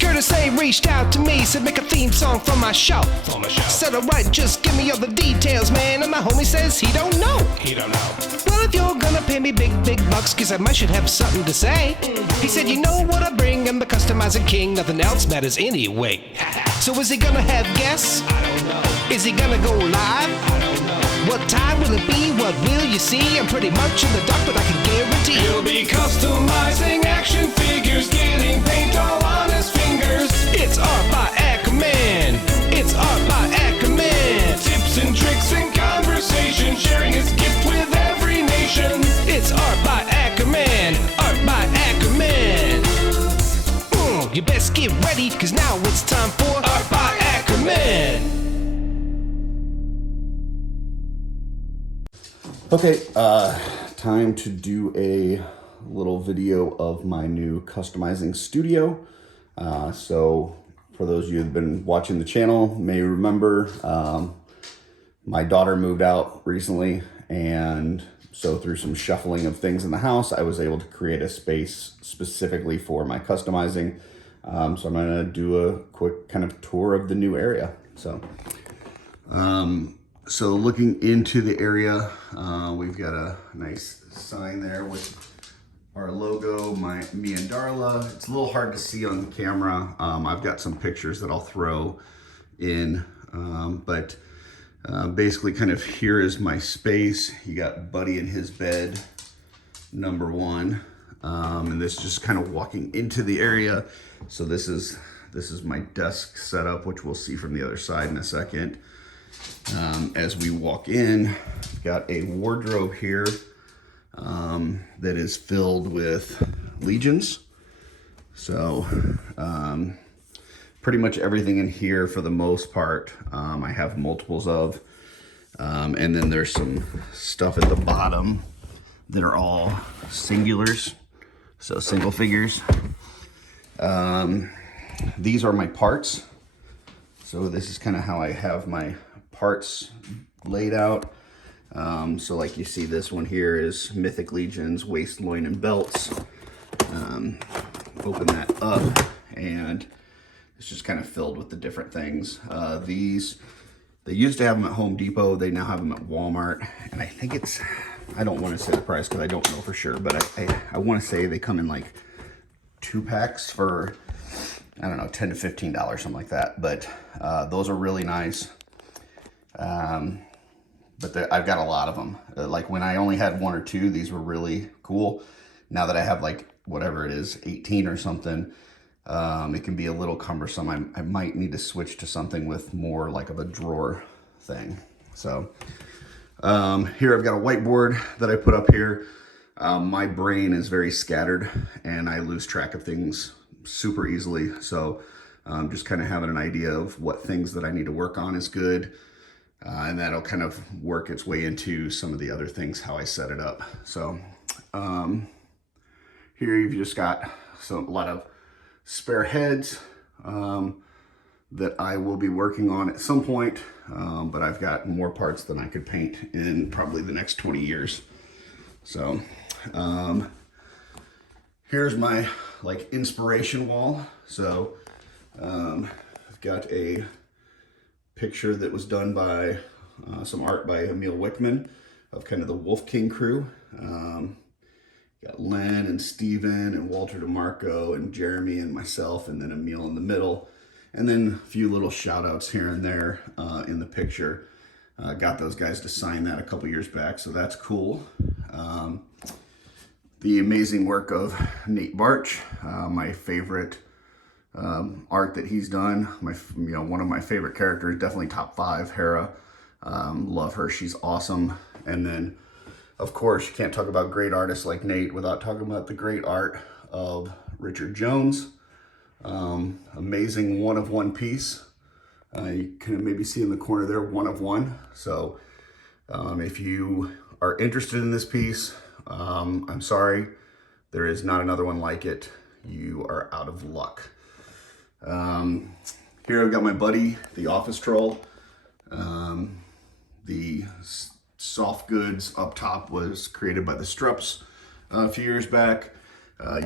Curtis A reached out to me, said make a theme song for my show. Said alright, just give me all the details, man. And my homie says he don't know. Well, if you're gonna pay me big bucks, guess I might should have something to say. He said, you know what I bring, I'm the customizing king, nothing else matters anyway. So is he gonna have guests? I don't know. Is he gonna go live? I don't know. What time will it be? What will you see? I'm pretty much in the dark, but I can guarantee he'll be customizing action figures, getting paint all on his fingers. It's art by Akerman. It's art by Akerman. Tips and tricks and conversation, sharing his gift with every nation. It's art by Akerman. Art by Akerman. You best get ready, cause now it's time for Art by Akerman. Okay, time to do a little video of my new customizing studio. So for those of you who've been watching the channel may remember, my daughter moved out recently, and so through some shuffling of things in the house, I was able to create a space specifically for my customizing. So I'm gonna do a quick kind of tour of the new area. So looking into the area, we've got a nice sign there with our logo, me and Darla. It's a little hard to see on the camera. I've got some pictures that I'll throw in, but basically kind of here is my space. You got Buddy in his bed, number one. And this is just kind of walking into the area. So this is my desk setup, which we'll see from the other side in a second. As we walk in, got a wardrobe here that is filled with Legions. So pretty much everything in here for the most part, I have multiples of. And then there's some stuff at the bottom that are all singulars, so single figures. These are my parts. So this is kind of how I have my parts laid out. So like you see, this one here is Mythic Legions, waist, loin, and belts. Open that up, and it's just kind of filled with the different things. These, they used to have them at Home Depot. They now have them at Walmart. And I think it's, I don't want to say the price because I don't know for sure, but I want to say they come in like 2 packs for, I don't know, $10 to $15, something like that. But those are really nice. But I've got a lot of them. Like when I only had 1 or 2, these were really cool. Now that I have like, whatever it is, 18 or something, it can be a little cumbersome. I might need to switch to something with more like of a drawer thing. So here I've got a whiteboard that I put up here. My brain is very scattered and I lose track of things super easily. So just kind of having an idea of what things that I need to work on is good. And that'll kind of work its way into some of the other things, how I set it up. So here you've just got a lot of spare heads that I will be working on at some point. But I've got more parts than I could paint in probably the next 20 years. So here's my like inspiration wall. So I've got a picture that was done by some art by Emil Wickman of kind of the Wolf King crew. Got Len and Steven and Walter DeMarco and Jeremy and myself, and then Emil in the middle. And then a few little shout outs here and there in the picture. Got those guys to sign that a couple years back, so that's cool. The amazing work of Nate Barch, my favorite art that he's done. One of my favorite characters, definitely top 5, Hera. Love her, she's awesome. And then, of course, you can't talk about great artists like Nate without talking about the great art of Richard Jones. Amazing one of one piece. You can maybe see in the corner there, one of one. So if you are interested in this piece, I'm sorry, there is not another one like it. You are out of luck. Here I've got my buddy, the office troll. The soft goods up top was created by the Strups a few years back.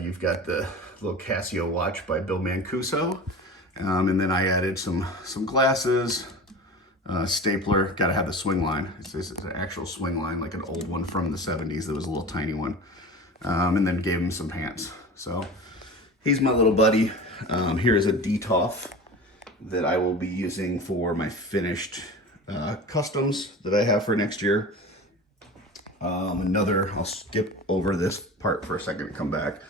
You've got the little Casio watch by Bill Mancuso. And then I added some glasses, stapler. Got to have the swing line. This is an actual swing line, like an old one from the 70s that was a little tiny one. And then gave him some pants. So he's my little buddy. Here's a DTOF that I will be using for my finished customs that I have for next year. I'll skip over this part for a second and come back.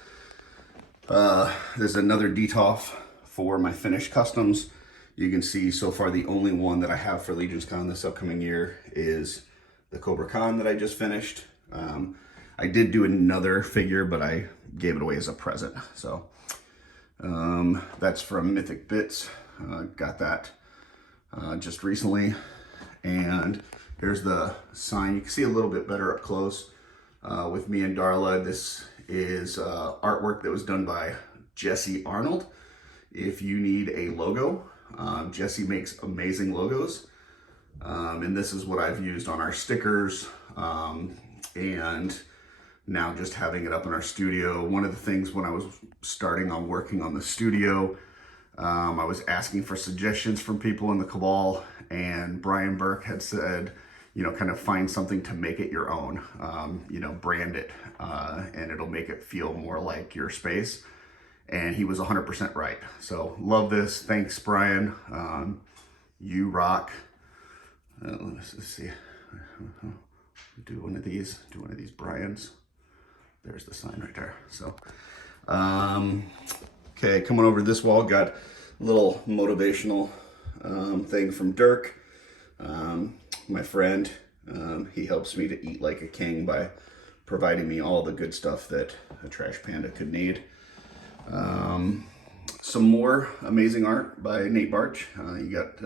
There's another DTOF for my finished customs. You can see so far the only one that I have for Legion's Con this upcoming year is the Cobra Khan that I just finished. I did do another figure, but I gave it away as a present. So that's from Mythic Bits. Got that just recently. And here's the sign. You can see a little bit better up close with me and Darla. This is artwork that was done by Jesse Arnold. If you need a logo, Jesse makes amazing logos. And this is what I've used on our stickers. And now just having it up in our studio. One of the things when I was starting on working on the studio, I was asking for suggestions from people in the Cabal, and Brian Burke had said, kind of find something to make it your own, brand it, and it'll make it feel more like your space. And he was 100% right. So love this. Thanks, Brian. You rock. Let's see. Do one of these Brians. There's the sign right there. So, okay, coming over this wall, got a little motivational thing from Dirk, my friend. He helps me to eat like a king by providing me all the good stuff that a trash panda could need. Some more amazing art by Nate Barch. You got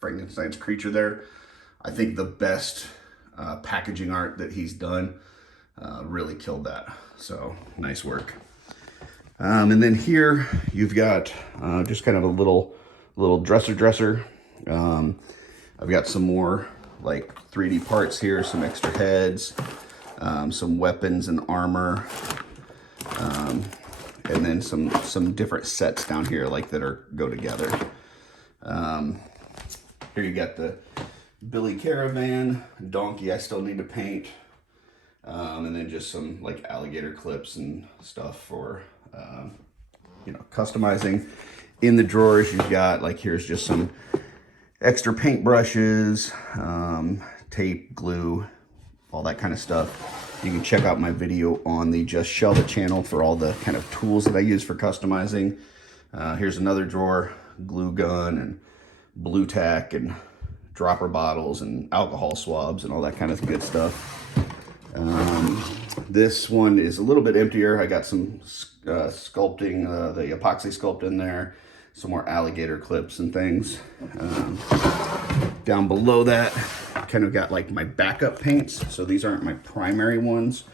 Frankenstein's creature there. I think the best packaging art that he's done. Really killed that. So nice work. And then here you've got just kind of a little dresser. I've got some more like 3D parts here, some extra heads, some weapons and armor, and then some different sets down here like that go together. Here you got the Billy Caravan, donkey I still need to paint, and then just some like alligator clips and stuff for customizing. In the drawers you've got like, here's just some extra paint brushes, tape, glue, all that kind of stuff. You can check out my video on the Just Shelve It channel for all the kind of tools that I use for customizing. Here's another drawer, glue gun and blue tack and dropper bottles and alcohol swabs and all that kind of good stuff. This one is a little bit emptier. I got some sculpting, the epoxy sculpt in there, some more alligator clips and things. Down below that, kind of got like my backup paints. So these aren't my primary ones,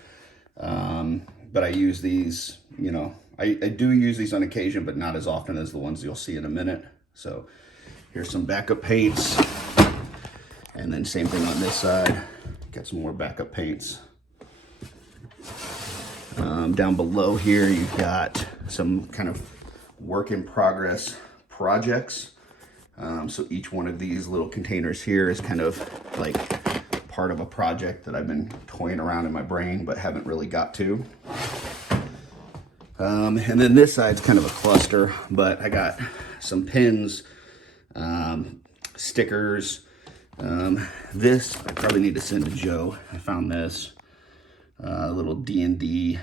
but I use these, I do use these on occasion, but not as often as the ones you'll see in a minute. So here's some backup paints. And then same thing on this side, got some more backup paints. Down below here, you've got some kind of work in progress projects. So each one of these little containers here is kind of like part of a project that I've been toying around in my brain, but haven't really got to. And then this side's kind of a cluster, but I got some pins, stickers. This I probably need to send to Joe. I found this little D&D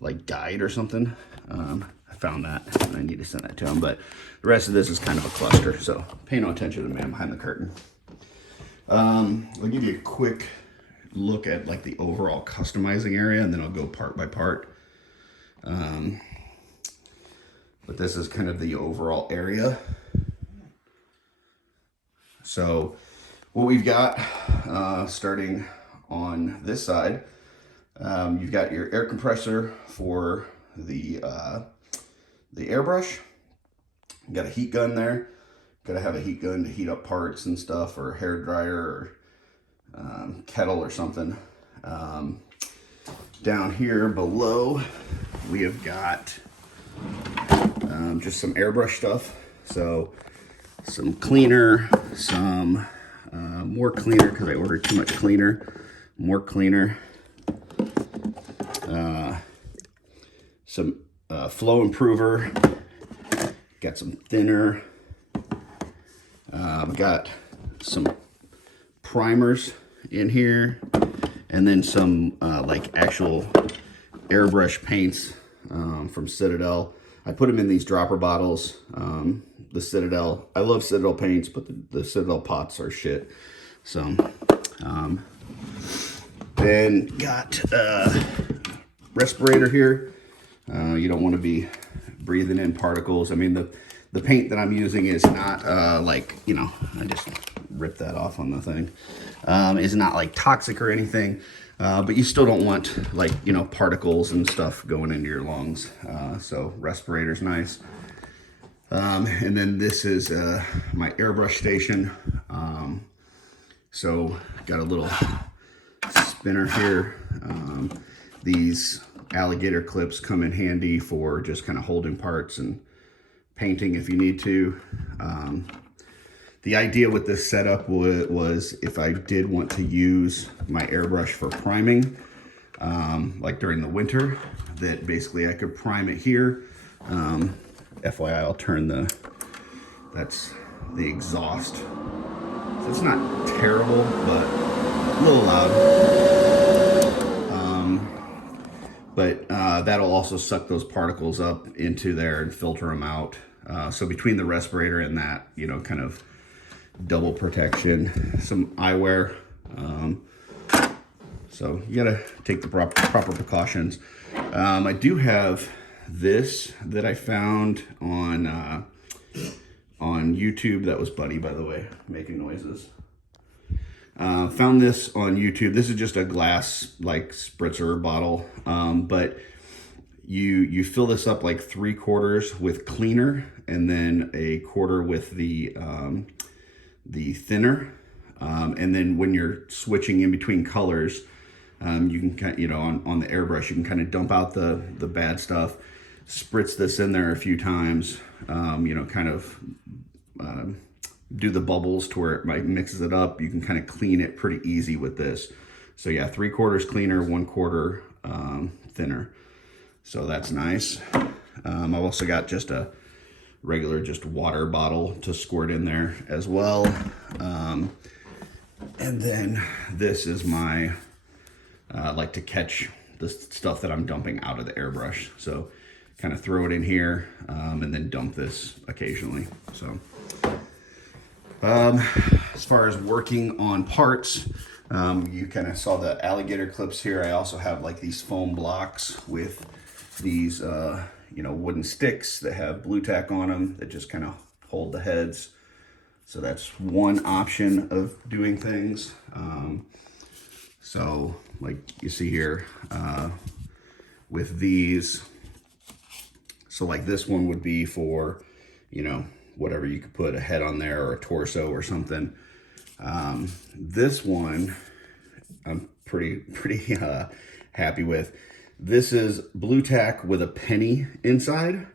like guide or something. I found that and I need to send that to him, but the rest of this is kind of a cluster, so pay no attention to the man behind the curtain. I'll give you a quick look at like the overall customizing area, and then I'll go part by part. But this is kind of the overall area. So what we've got starting on this side, you've got your air compressor for the airbrush. You got a heat gun there. Got to have a heat gun to heat up parts and stuff, or hair dryer, or kettle or something. Down here below, we have got just some airbrush stuff. So some cleaner, some more cleaner because I ordered too much cleaner, more cleaner, some flow improver, got some thinner, got some primers in here, and then some like actual airbrush paints from Citadel. I put them in these dropper bottles. The Citadel, I love Citadel paints, but the Citadel pots are shit. So, then got a respirator here. You don't want to be breathing in particles. I mean, the paint that I'm using is not like, you know, I just ripped that off on the thing. Is not like toxic or anything. But you still don't want, like, you know, particles and stuff going into your lungs. So respirator's nice. And then this is my airbrush station. So got a little spinner here. These alligator clips come in handy for just kind of holding parts and painting if you need to. The idea with this setup was if I did want to use my airbrush for priming, like during the winter, that basically I could prime it here. FYI, I'll turn that's the exhaust. So it's not terrible, but a little loud. But that'll also suck those particles up into there and filter them out. So between the respirator and that, you know, kind of double protection, some eyewear. So you gotta take the proper precautions. I do have this that I found on YouTube. That was Buddy, by the way, making noises. Found this on YouTube. This is just a glass like spritzer bottle, but you fill this up like 3/4 with cleaner and then a quarter with the thinner, and then when you're switching in between colors, you can kind of, you know, on the airbrush, you can kind of dump out the bad stuff, spritz this in there a few times, you know, kind of do the bubbles to where it mixes it up. You can kind of clean it pretty easy with this. So yeah, 3/4 cleaner, 1/4 thinner. So that's nice. I've also got just a regular water bottle to squirt in there as well. And then this is my, like to catch the stuff that I'm dumping out of the airbrush. So kind of throw it in here and then dump this occasionally. So as far as working on parts, you kind of saw the alligator clips here. I also have like these foam blocks with these you know, wooden sticks that have blue tack on them that just kind of hold the heads. So that's one option of doing things. So like you see here with these, so like this one would be for, you know, whatever, you could put a head on there or a torso or something. This one I'm pretty happy with. This is blue tack with a penny inside,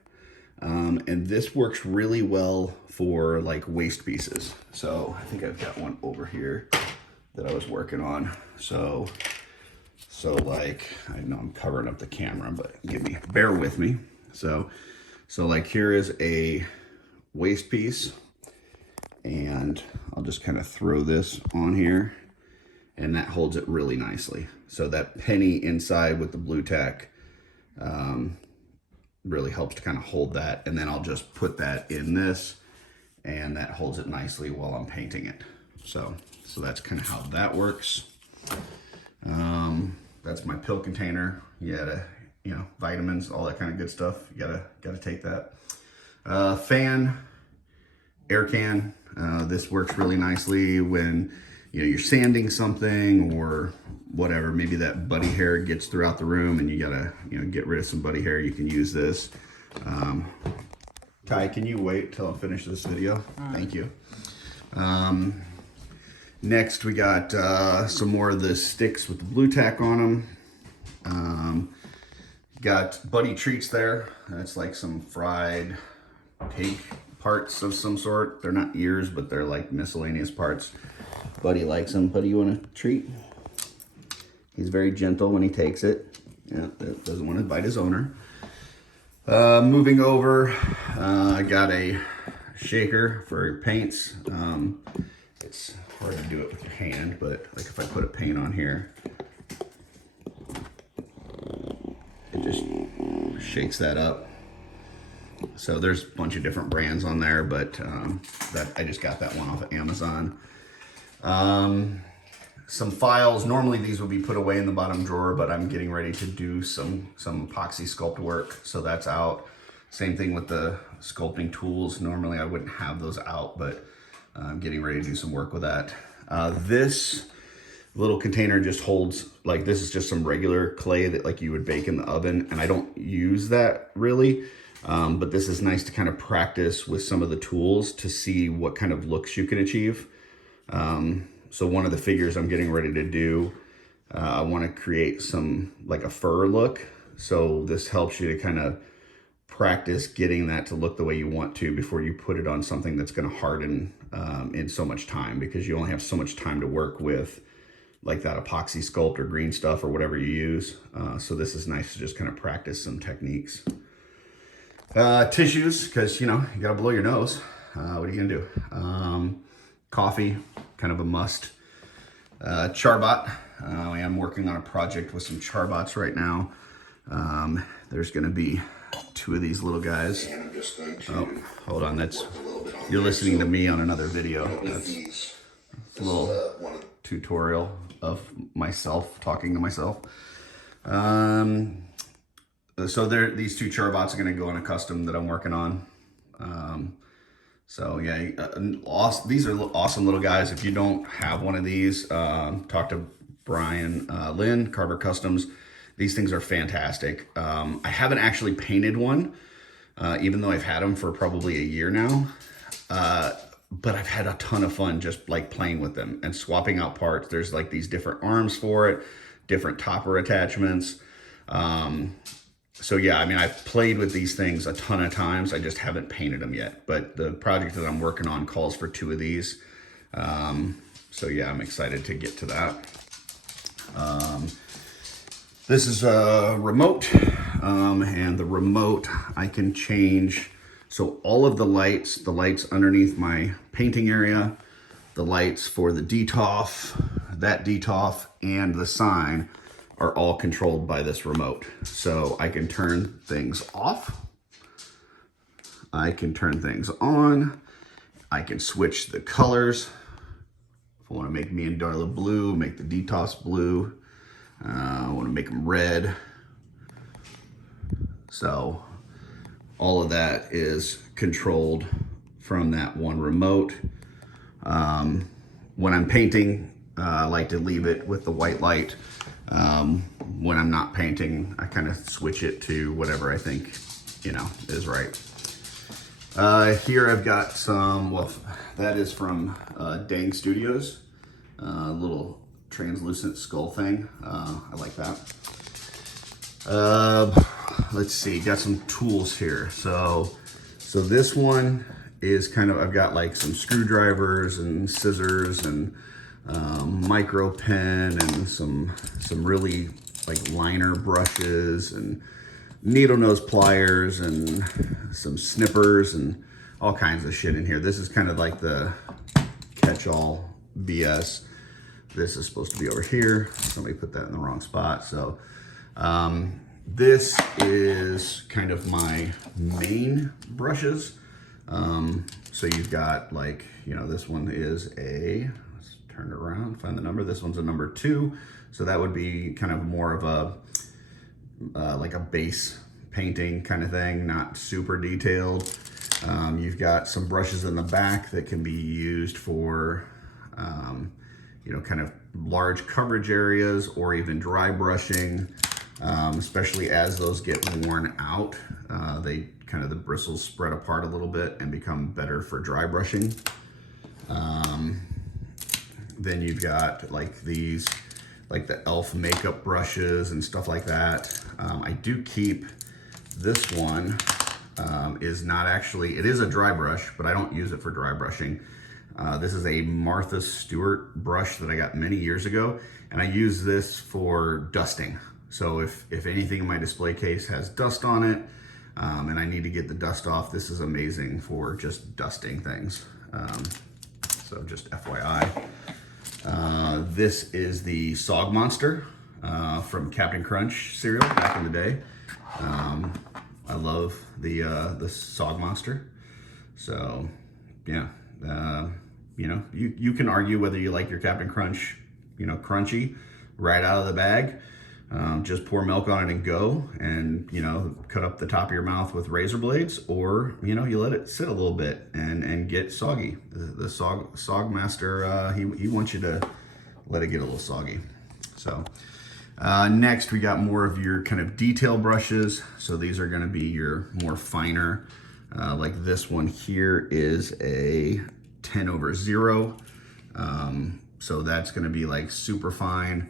and this works really well for like waist pieces. So I think I've got one over here that I was working on. So like, I know I'm covering up the camera, but bear with me. So like here is a waist piece, and I'll just kind of throw this on here, and that holds it really nicely. So that penny inside with the blue tack really helps to kind of hold that. And then I'll just put that in this, and that holds it nicely while I'm painting it. So that's kind of how that works. That's my pill container. You gotta, you know, vitamins, all that kind of good stuff. You gotta take that. Fan, air can. This works really nicely when, you know, you're sanding something or whatever. Maybe that buddy hair gets throughout the room and you gotta, you know, get rid of some buddy hair. You can use this. Ty, can you wait till I finish this video? Thank you. Next, we got some more of the sticks with the blue tack on them. Got Buddy treats there. That's like some fried pig parts of some sort. They're not ears, but they're like miscellaneous parts. Buddy likes them. Buddy, you want a treat? He's very gentle when he takes it. Yeah, doesn't want to bite his owner. Moving over, I got a shaker for paints. It's hard to do it with your hand, but like if I put a paint on here, it just shakes that up. So there's a bunch of different brands on there, but I just got that one off of Amazon. Some files. Normally these would be put away in the bottom drawer, but I'm getting ready to do some epoxy sculpt work, so that's out. Same thing with the sculpting tools. Normally I wouldn't have those out, but I'm getting ready to do some work with that. This little container just holds, like, this is just some regular clay that like you would bake in the oven, and I don't use that really, but this is nice to kind of practice with some of the tools to see what kind of looks you can achieve. So one of the figures I'm getting ready to do, I want to create some like a fur look. So this helps you to kind of practice getting that to look the way you want to before you put it on something that's going to harden in so much time, because you only have so much time to work with like that epoxy sculpt or green stuff or whatever you use. So this is nice to just kind of practice some techniques. Tissues, because you gotta blow your nose. What are you gonna do? Coffee, kind of a must. Charbot. I am working on a project with some charbots right now. There's gonna be 2 of these little guys. And I'm just going to Hold on, you're listening to me on another video. That's a little tutorial of myself talking to myself. So these 2 charbots are gonna go on a custom that I'm working on. So yeah, these are awesome little guys. If you don't have one of these, talk to Brian Lynn, Carver Customs. These things are fantastic. I haven't actually painted one, even though I've had them for probably a year now. But I've had a ton of fun just like playing with them and swapping out parts. There's like these different arms for it, different topper attachments. So yeah, I mean, I've played with these things a ton of times. I just haven't painted them yet, but the project that I'm working on calls for 2 of these. So yeah, I'm excited to get to that. This is a remote, and the remote I can change. So all of the lights underneath my painting area, the lights for the DTOF, that DTOF, and the sign are all controlled by this remote. So I can turn things off. I can turn things on. I can switch the colors. If I want to make me and Darla blue, make the DTOFs blue. I want to make them red. So all of that is controlled from that one remote. When I'm painting, I like to leave it with the white light. When I'm not painting, I kind of switch it to whatever I think, is right. Here I've got some, well, that is from Dang Studios, little translucent skull thing. I like that. Let's see, got some tools here. So this one is kind of, I've got like some screwdrivers and scissors and micro pen and some really like liner brushes and needle nose pliers and some snippers and all kinds of shit in here. This is kind of like the catch-all BS. This is supposed to be over here. Somebody put that in the wrong spot. So this is kind of my main brushes. So you've got like, this one is let's turn it around, find the number. This one's a number 2. So that would be kind of more of a, like a base painting kind of thing, not super detailed. You've got some brushes in the back that can be used for, kind of large coverage areas or even dry brushing, especially as those get worn out. The bristles spread apart a little bit and become better for dry brushing. Then you've got like these like the e.l.f. makeup brushes and stuff like that. I do keep this one. Is not actually, it is a dry brush, but I don't use it for dry brushing. This is a Martha Stewart brush that I got many years ago, and I use this for dusting. So if anything in my display case has dust on it, and I need to get the dust off, this is amazing for just dusting things. So just FYI. This is the Sog Monster from Captain Crunch cereal back in the day. I love the Sog Monster. So yeah, you know, you can argue whether you like your Captain Crunch, you know, crunchy right out of the bag. Just pour milk on it and go, and you know, cut up the top of your mouth with razor blades, or you know, you let it sit a little bit and get soggy. The Sog Master, he wants you to let it get a little soggy. So next we got more of your kind of detail brushes. So these are going to be your more finer, like this one here is a 10/0. So that's going to be like super fine.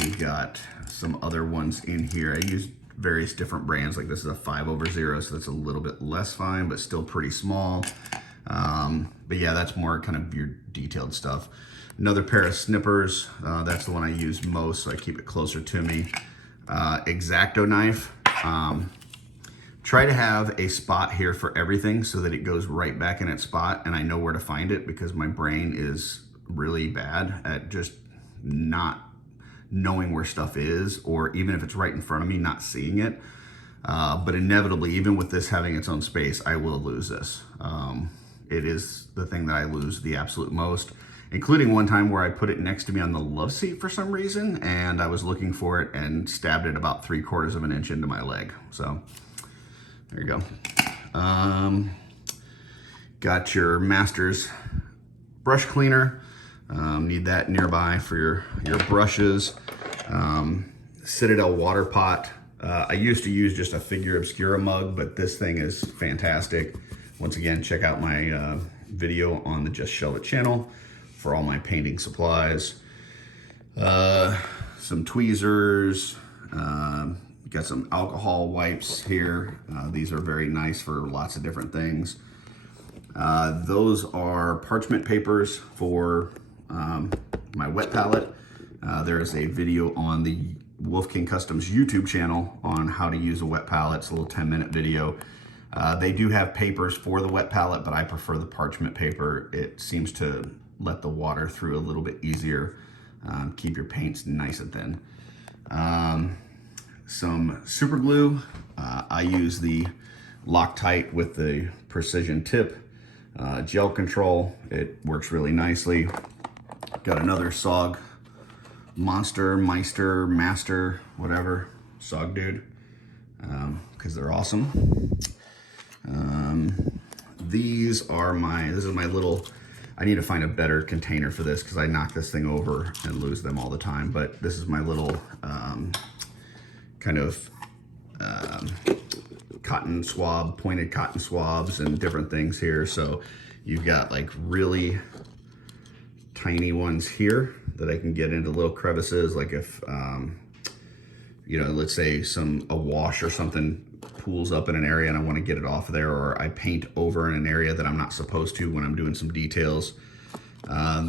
We've got some other ones in here. I use various different brands. Like this is a 5/0, so that's a little bit less fine, but still pretty small. But yeah, that's more kind of your detailed stuff. Another pair of snippers. That's the one I use most, so I keep it closer to me. X-Acto knife. Try to have a spot here for everything so that it goes right back in its spot, and I know where to find it, because my brain is really bad at just not knowing where stuff is, or even if it's right in front of me, not seeing it. But inevitably, even with this having its own space, I will lose this. It is the thing that I lose the absolute most, including one time where I put it next to me on the love seat for some reason, and I was looking for it and stabbed it about 3/4 of an inch into my leg. So there you go. Got your Masters brush cleaner. Need that nearby for your brushes. Citadel water pot. I used to use just a Figure Obscura mug, but this thing is fantastic. Once again, check out my video on the Just Shelve It channel for all my painting supplies. Some tweezers. Got some alcohol wipes here. These are very nice for lots of different things. Those are parchment papers for my wet palette. There is a video on the Wolf King Customs YouTube channel on how to use a wet palette. It's a little 10-minute video. They do have papers for the wet palette, but I prefer the parchment paper. It seems to let the water through a little bit easier. Keep your paints nice and thin. Some super glue. I use the Loctite with the precision tip. Gel control, it works really nicely. Got another Sog Monster, Meister, Master, whatever, Sog dude, because they're awesome. This is my little, I need to find a better container for this because I knock this thing over and lose them all the time, but this is my little kind of cotton swab, pointed cotton swabs and different things here. So you've got like really tiny ones here that I can get into little crevices. Like if, you know, let's say a wash or something pools up in an area and I want to get it off of there, or I paint over in an area that I'm not supposed to when I'm doing some details.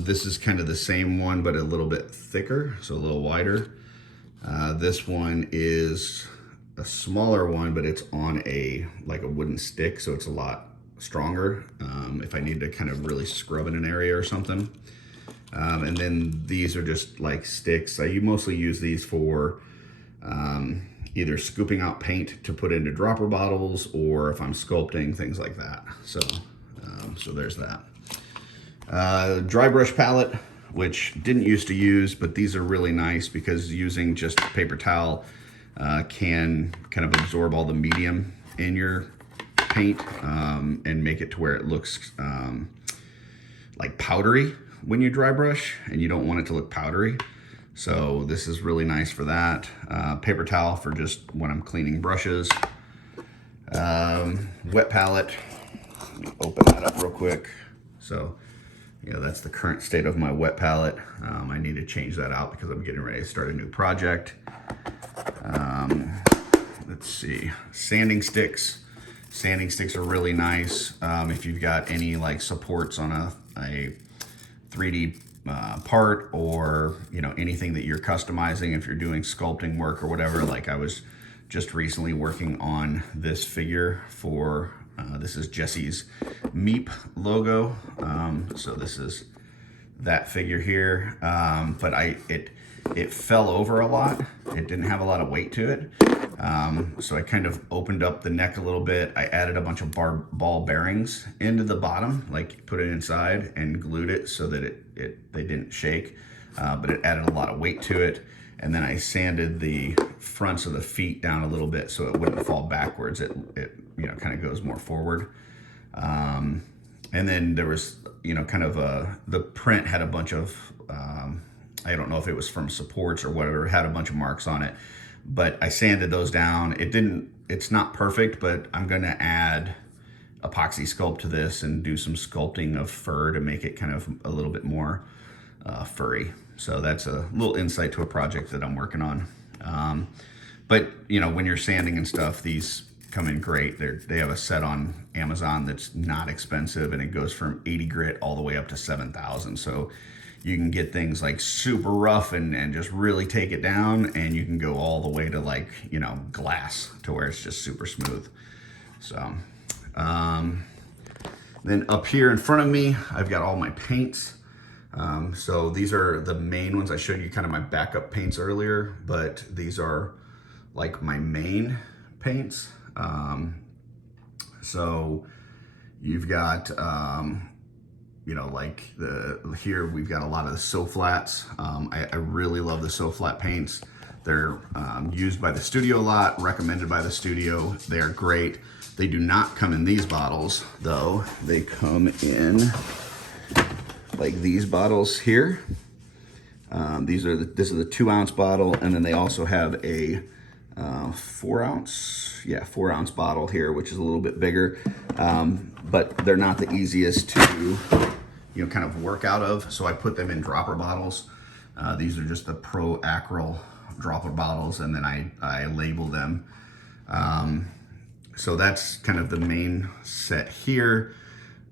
This is kind of the same one, but a little bit thicker, so a little wider. This one is a smaller one, but it's on like a wooden stick, so it's a lot stronger if I need to kind of really scrub in an area or something. And then these are just like sticks. I mostly use these for either scooping out paint to put into dropper bottles, or if I'm sculpting, things like that. So, so there's that. Dry brush palette, which didn't used to use, but these are really nice because using just paper towel can kind of absorb all the medium in your paint and make it to where it looks like powdery when you dry brush, and you don't want it to look powdery. So this is really nice for that. Paper towel for just when I'm cleaning brushes. Wet palette, let me open that up real quick. So that's the current state of my wet palette. I need to change that out because I'm getting ready to start a new project. Let's see, sanding sticks. Sanding sticks are really nice if you've got any like supports on a 3D part, or anything that you're customizing. If you're doing sculpting work or whatever, like I was just recently working on this figure for this is Jesse's Meep logo. So this is that figure here, but it fell over a lot. It didn't have a lot of weight to it. So I kind of opened up the neck a little bit. I added a bunch of ball bearings into the bottom, like put it inside and glued it so that they didn't shake, but it added a lot of weight to it. And then I sanded the fronts of the feet down a little bit so it wouldn't fall backwards. It kind of goes more forward. And then there was, kind of the print had a bunch of, I don't know if it was from supports or whatever, it had a bunch of marks on it, but I sanded those down. It's not perfect, but I'm gonna add epoxy sculpt to this and do some sculpting of fur to make it kind of a little bit more furry. So that's a little insight to a project that I'm working on. But when you're sanding and stuff, these come in great. They have a set on Amazon that's not expensive, and it goes from 80 grit all the way up to 7,000. So you can get things like super rough and just really take it down, and you can go all the way to like, glass to where it's just super smooth. So, then up here in front of me, I've got all my paints. So these are the main ones. I showed you kind of my backup paints earlier, but these are like my main paints. So you've got, like here we've got a lot of the So Flats. I really love the So Flat paints. They're used by the studio a lot, recommended by the studio. They're great. They do not come in these bottles though. They come in like these bottles here. This is the 2-ounce bottle, and then they also have a 4-ounce bottle here, which is a little bit bigger, but they're not the easiest to kind of work out of, so I put them in dropper bottles. These are just the Pro Acryl dropper bottles, and then I label them. So that's kind of the main set here.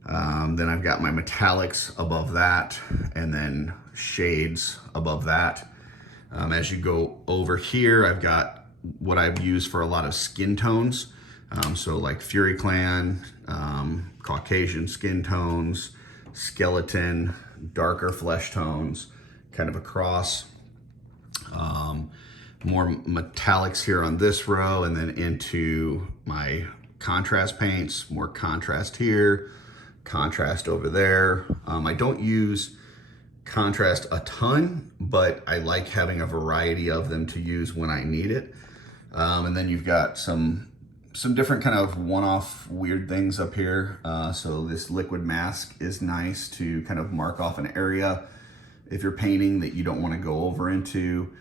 Then I've got my metallics above that, and then shades above that. As you go over here, I've got what I've used for a lot of skin tones. So like Fury Clan, Caucasian skin tones, skeleton, darker flesh tones, kind of across. More metallics here on this row, and then into my contrast paints, more contrast here, contrast over there. I don't use contrast a ton, but I like having a variety of them to use when I need it. And then you've got some different kind of one-off weird things up here. So this liquid mask is nice to kind of mark off an area if you're painting that you don't want to go over into.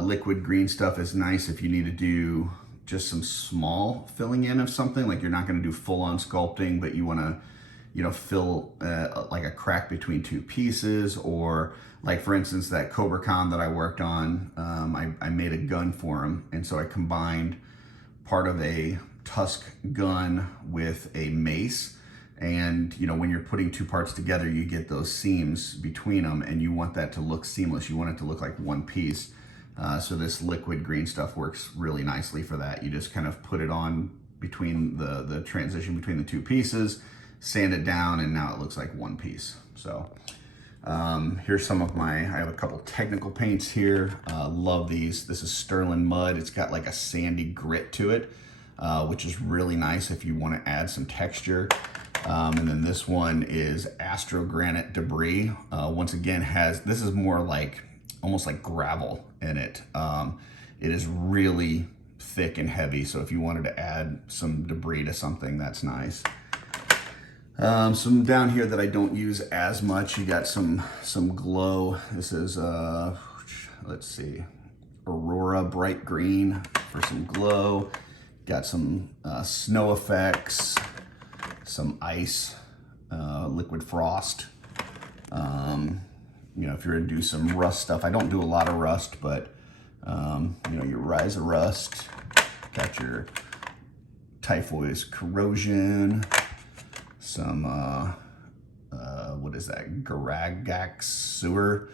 Liquid green stuff is nice if you need to do just some small filling in of something, like you're not going to do full-on sculpting, but you want to fill like a crack between two pieces, or like for instance, that Cobra Khan that I worked on, I made a gun for him. And so I combined part of a tusk gun with a mace. And when you're putting two parts together, you get those seams between them, and you want that to look seamless. You want it to look like one piece. So this liquid green stuff works really nicely for that. You just kind of put it on between the transition between the two pieces, sand it down, and now it looks like one piece. So here's some of I have a couple technical paints here. Love these. This is Sterling Mud. It's got like a sandy grit to it, which is really nice if you want to add some texture. And then this one is Astro Granite Debris. Once again, this is more like almost like gravel in it. It is really thick and heavy, so if you wanted to add some debris to something, that's nice. Some down here that I don't use as much, you got some glow. This is let's see, Aurora Bright Green for some glow. Got some snow effects, some ice, liquid frost. You know, if you're gonna do some rust stuff, I don't do a lot of rust, but you know, your rise of rust, got your typhoid corrosion, some what is that, Garagax sewer.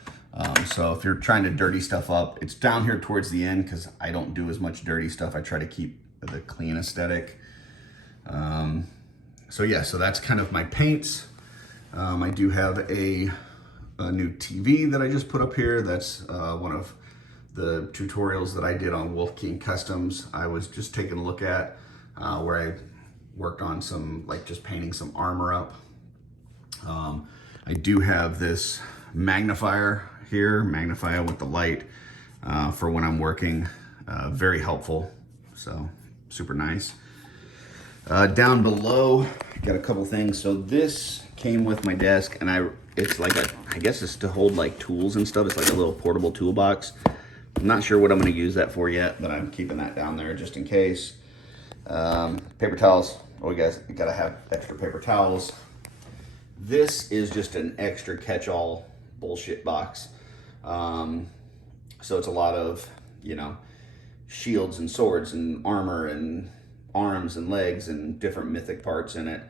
So if you're trying to dirty stuff up, it's down here towards the end because I don't do as much dirty stuff. I try to keep the clean aesthetic. So yeah, so that's kind of my paints. I do have a new TV that I just put up here. That's one of the tutorials that I did on Wolf King Customs. I was just taking a look at where I worked on some, like just painting some armor up. I do have this magnifier here, magnifier with the light for when I'm working. Very helpful, so super nice. Down below, got a couple things. So this came with my desk, and it's like I guess it's to hold like tools and stuff. It's like a little portable toolbox. I'm not sure what I'm going to use that for yet, but I'm keeping that down there just in case. Paper towels. Oh, you guys, you gotta have extra paper towels. This is just an extra catch-all bullshit box. So it's a lot of, you know, shields and swords and armor and arms and legs and different mythic parts in it.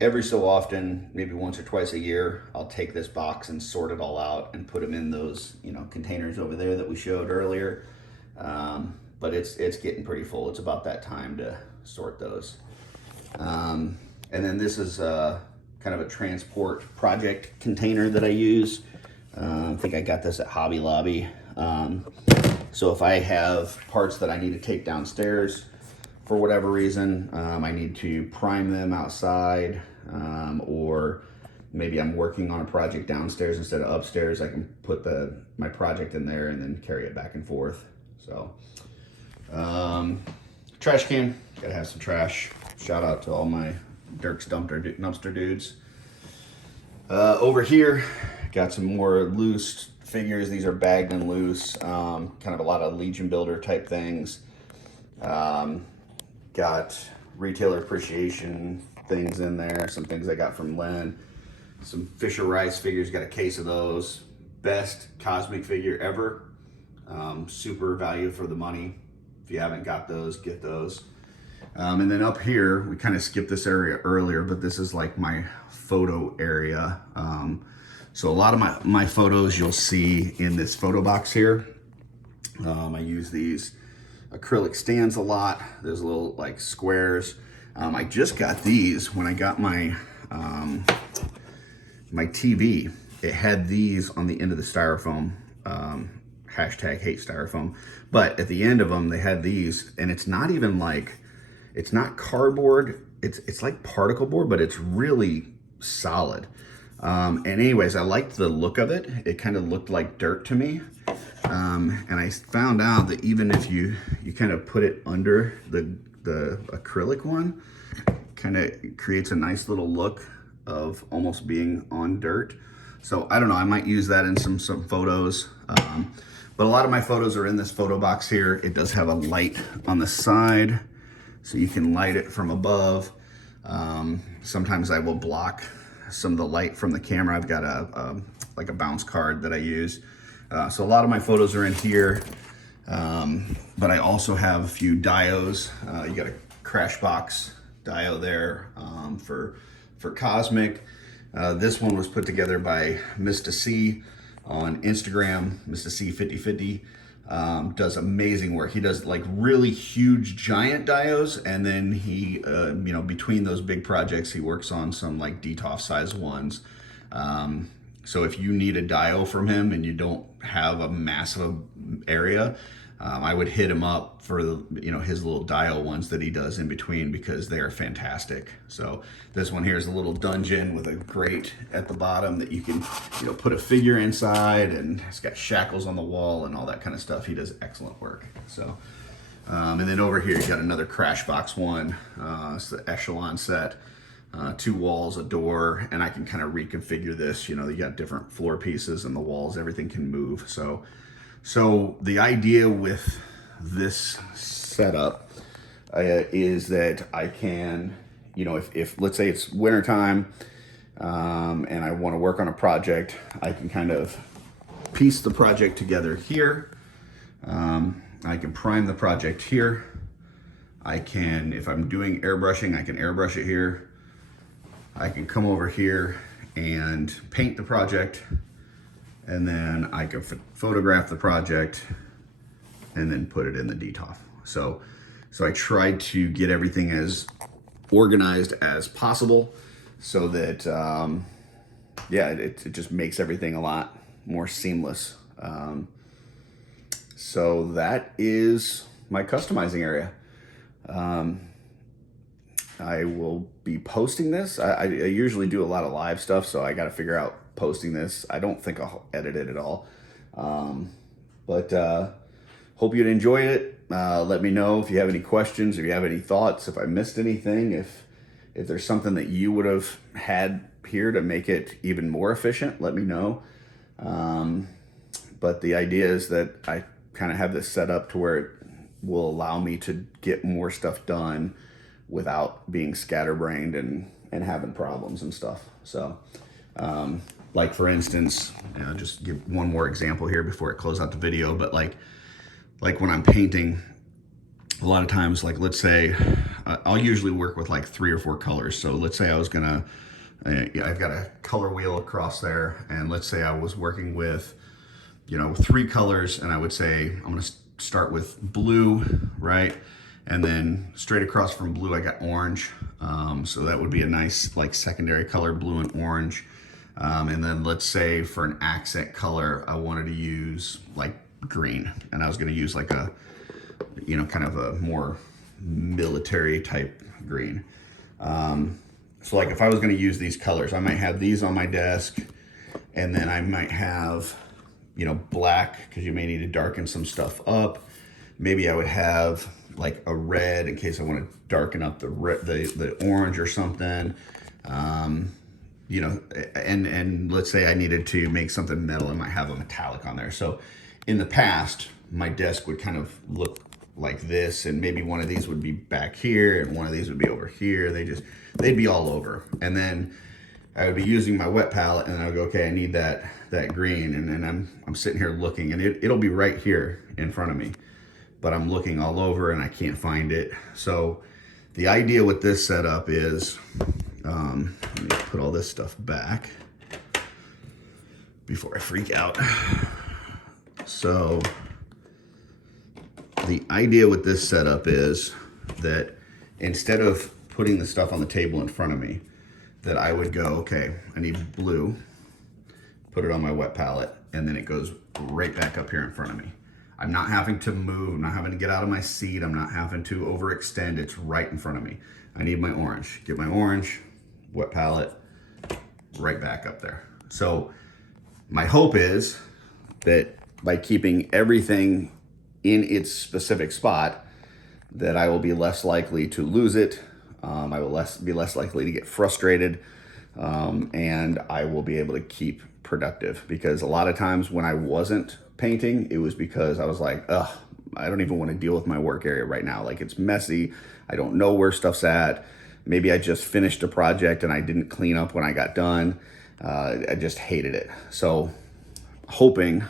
Every so often, maybe once or twice a year, I'll take this box and sort it all out and put them in those, you know, containers over there that we showed earlier. But it's getting pretty full. It's about that time to sort those. And then this is kind of a transport project container that I use. I think I got this at Hobby Lobby. So if I have parts that I need to take downstairs for whatever reason, I need to prime them outside, or maybe I'm working on a project downstairs instead of upstairs, I can put my project in there and then carry it back and forth. So, trash can, gotta have some trash. Shout out to all my Dirk's dumpster dudes. Over here, got some more loose figures. These are bagged and loose, kind of a lot of Legion Builder type things. Got retailer appreciation things in there, some things I got from Len. Some Fisher Rice figures, got a case of those. Best cosmic figure ever. Super value for the money. If you haven't got those, get those. And then up here, we kind of skipped this area earlier, but this is like my photo area. So a lot of my photos you'll see in this photo box here. I use these acrylic stands a lot. There's little like squares. I just got these when I got my my TV. It had these on the end of the styrofoam. Hashtag hate styrofoam. But at the end of them, they had these, and it's not even like, it's not cardboard. It's like particle board, but it's really solid. And anyways, I liked the look of it. It kind of looked like dirt to me. And I found out that even if you kind of put it under the acrylic one, kind of creates a nice little look of almost being on dirt. So I don't know, I might use that in some sometimes but a lot of my photos are in this photo box here. It does have a light on the side, so you can light it from above. Sometimes I will block some of the light from the camera. I've got like a bounce card that I use. So a lot of my photos are in here, but I also have a few dios. You got a crash box dio there for Cosmic. This one was put together by Mr. C on Instagram. Mr. C 5050 does amazing work. He does like really huge giant dios, and then he you know, between those big projects he works on some like DTOF size ones. So if you need a dio from him and you don't have a massive area, I would hit him up for the, you know, his little dio ones that he does in between, because they are fantastic. So this one here is a little dungeon with a grate at the bottom that you can, you know, put a figure inside, and it's got shackles on the wall and all that kind of stuff. He does excellent work. So, and then over here you got another crash box one. It's the Echelon set. 2 walls, a door, and I can kind of reconfigure this. You know, you got different floor pieces and the walls, everything can move. So the idea with this setup is that I can, you know, if let's say it's wintertime, and I want to work on a project, I can kind of piece the project together here. I can prime the project here. I can, if I'm doing airbrushing, I can airbrush it here. I can come over here and paint the project, and then I can photograph the project and then put it in the DTOF. So I tried to get everything as organized as possible so that, yeah, it just makes everything a lot more seamless. So that is my customizing area. I will be posting this. I usually do a lot of live stuff, so I got to figure out posting this. I don't think I'll edit it at all. But hope you'd enjoy it. Let me know if you have any questions, if you have any thoughts, if I missed anything, if there's something that you would have had here to make it even more efficient, let me know. But the idea is that I kind of have this set up to where it will allow me to get more stuff done without being scatterbrained and having problems and stuff. So, like for instance, just give one more example here before I close out the video, but like when I'm painting, a lot of times, like let's say, I'll usually work with like 3 or 4 colors. So let's say I was gonna, I've got a color wheel across there, and let's say I was working with, 3 colors, and I would say, I'm gonna start with blue, right? And then straight across from blue, I got orange. So that would be a nice like secondary color, blue and orange. And then let's say for an accent color, I wanted to use like green, and I was gonna use like a, kind of a more military type green. So like if I was gonna use these colors, I might have these on my desk, and then I might have, black, because you may need to darken some stuff up. Maybe I would have like a red in case I want to darken up the orange or something. And let's say I needed to make something metal, I might have a metallic on there. So in the past, my desk would kind of look like this, and maybe one of these would be back here and one of these would be over here. They'd be all over. And then I would be using my wet palette, and I would go, okay, I need that green. And then I'm sitting here looking, and it'll be right here in front of me, but I'm looking all over and I can't find it. So the idea with this setup is, let me put all this stuff back before I freak out. So the idea with this setup is that instead of putting the stuff on the table in front of me, that I would go, okay, I need blue, put it on my wet palette, and then it goes right back up here in front of me. I'm not having to move, I'm not having to get out of my seat, I'm not having to overextend, it's right in front of me. I need my orange, get my orange, wet palette, right back up there. So my hope is that by keeping everything in its specific spot, that I will be less likely to lose it. I will be less likely to get frustrated, and I will be able to keep productive, because a lot of times when I wasn't painting, it was because I was like, ugh, I don't even want to deal with my work area right now. Like, it's messy. I don't know where stuff's at. Maybe I just finished a project and I didn't clean up when I got done. I just hated it. So hoping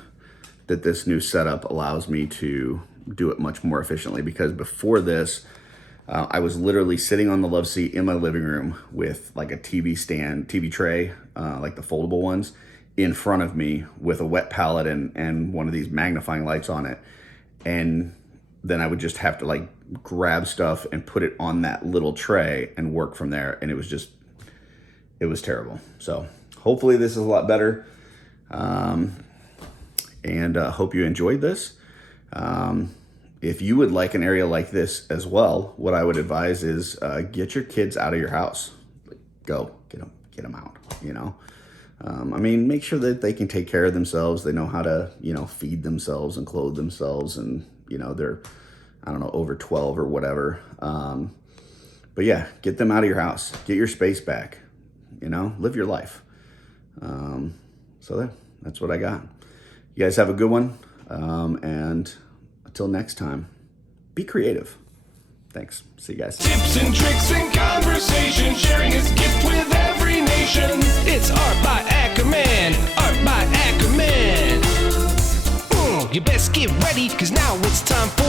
that this new setup allows me to do it much more efficiently, because before this, I was literally sitting on the love seat in my living room with like a TV stand, TV tray, like the foldable ones, in front of me with a wet palette and one of these magnifying lights on it. And then I would just have to like grab stuff and put it on that little tray and work from there. And it was terrible. So hopefully this is a lot better. And hope you enjoyed this. If you would like an area like this as well, what I would advise is get your kids out of your house. Go, get them out, make sure that they can take care of themselves. They know how to, feed themselves and clothe themselves, and, they're, over 12 or whatever. But yeah, get them out of your house, get your space back, live your life. So that's what I got. You guys have a good one. And until next time, be creative. Thanks. See you guys. Tips and tricks and conversation, sharing his gift with every nation. creation. It's art by Akerman. Art by Akerman. You best get ready, cause now it's time for